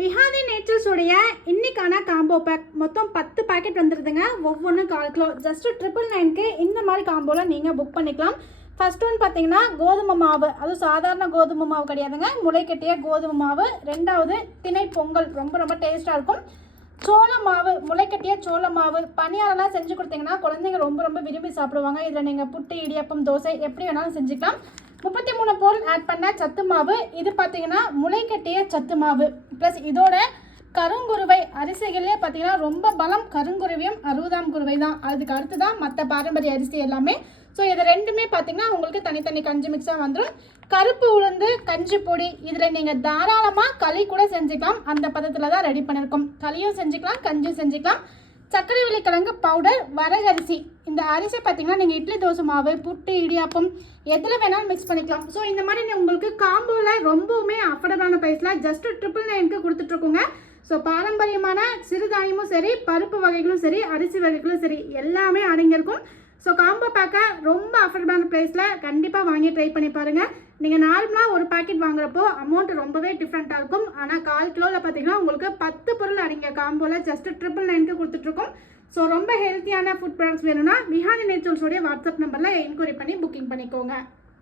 விஹாதி நேச்சர்ஸோடைய இன்னைக்கான combo back மொத்தம் 10 packet வந்துடுதுங்க. ஒவ்வொன்றும் 1/4 கிலோ. ஜஸ்ட் 999க்கு இந்த மாதிரி காம்போவில் நீங்கள் புக் பண்ணிக்கலாம். ஃபர்ஸ்ட் ஒன் பார்த்தீங்கன்னா கோதுமை மாவு, அதுவும் சாதாரண கோதுமை மாவு கிடையாதுங்க, முளைக்கட்டிய கோதுமை மாவு. ரெண்டாவது திணை பொங்கல், ரொம்ப ரொம்ப டேஸ்ட்டாக இருக்கும். சோள மாவு, முளைக்கட்டிய சோள மாவு பணியாரெல்லாம் செஞ்சு கொடுத்தீங்கன்னா குழந்தைங்க ரொம்ப ரொம்ப விரும்பி சாப்பிடுவாங்க. இதில் நீங்கள் புட்டு, இடியப்பம், தோசை எப்படி வேணாலும் செஞ்சுக்கலாம். 33 பொருள் ஆட் பண்ண சத்து மாவு. இது பார்த்தீங்கன்னா முளைக்கட்டிய சத்து மாவு ப்ளஸ் இதோட கருங்குருவை அரிசிகளே பார்த்தீங்கன்னா ரொம்ப பலம். கருங்குருவியும் 60ஆம் குருவை தான், அதுக்கு அடுத்து தான் மற்ற பாரம்பரிய அரிசி எல்லாமே. ஸோ இது ரெண்டுமே பார்த்தீங்கன்னா உங்களுக்கு தனித்தனி கஞ்சி மிக்ஸாக வந்துடும். கருப்பு உளுந்து கஞ்சி பொடி, இதில் நீங்கள் தாராளமாக களி கூட செஞ்சுக்கலாம். அந்த பதத்தில் தான் ரெடி பண்ணியிருக்கோம். களியும் செஞ்சுக்கலாம், கஞ்சியும் செஞ்சுக்கலாம். சர்க்கரை கிழங்கு பவுடர், வரகரிசி. இந்த அரிசி பார்த்தீங்கன்னா நீங்கள் இட்லி, தோசை மாவு, புட்டு, இடியாப்பம் எதில் வேணாலும் மிக்ஸ் பண்ணிக்கலாம். ஸோ இந்த மாதிரி உங்களுக்கு காம்போவில் ரொம்பவுமே அஃபோர்டபுளான ப்ரைஸில் ஜஸ்ட் 999க்கு கொடுத்துட்ருக்கோங்க. ஸோ பாரம்பரியமான சிறுதானியமும் சரி, பருப்பு வகைகளும் சரி, அரிசி வகைகளும் சரி எல்லாமே அடங்கியிருக்கும். ஸோ காம்போ பேக்கை ரொம்ப அஃபோர்டபுளான ப்ரைஸில் கண்டிப்பாக வாங்கி ட்ரை பண்ணி பாருங்கள். நீங்கள் நார்மலாக ஒரு பேக்கெட் வாங்குறப்போ அமௌண்ட் ரொம்பவே டிஃப்ரெண்ட்டாக இருக்கும். ஆனால் 1/4 கிலோவில் பார்த்தீங்கன்னா உங்களுக்கு 10 பொருள் அடங்கிய காம்போவில் ஜஸ்ட் 999க்கு கொடுத்துட்ருக்கோம். ஸோ ரொம்ப ஹெல்த்தியான ஃபுட் ப்ராடக்ட்ஸ் வேணும்னா விஹாதி நேச்சர்ஸோடைய வாட்ஸ்அப் நம்பரில் என்கொயரி பண்ணி புக்கிங் பண்ணிக்கோங்க.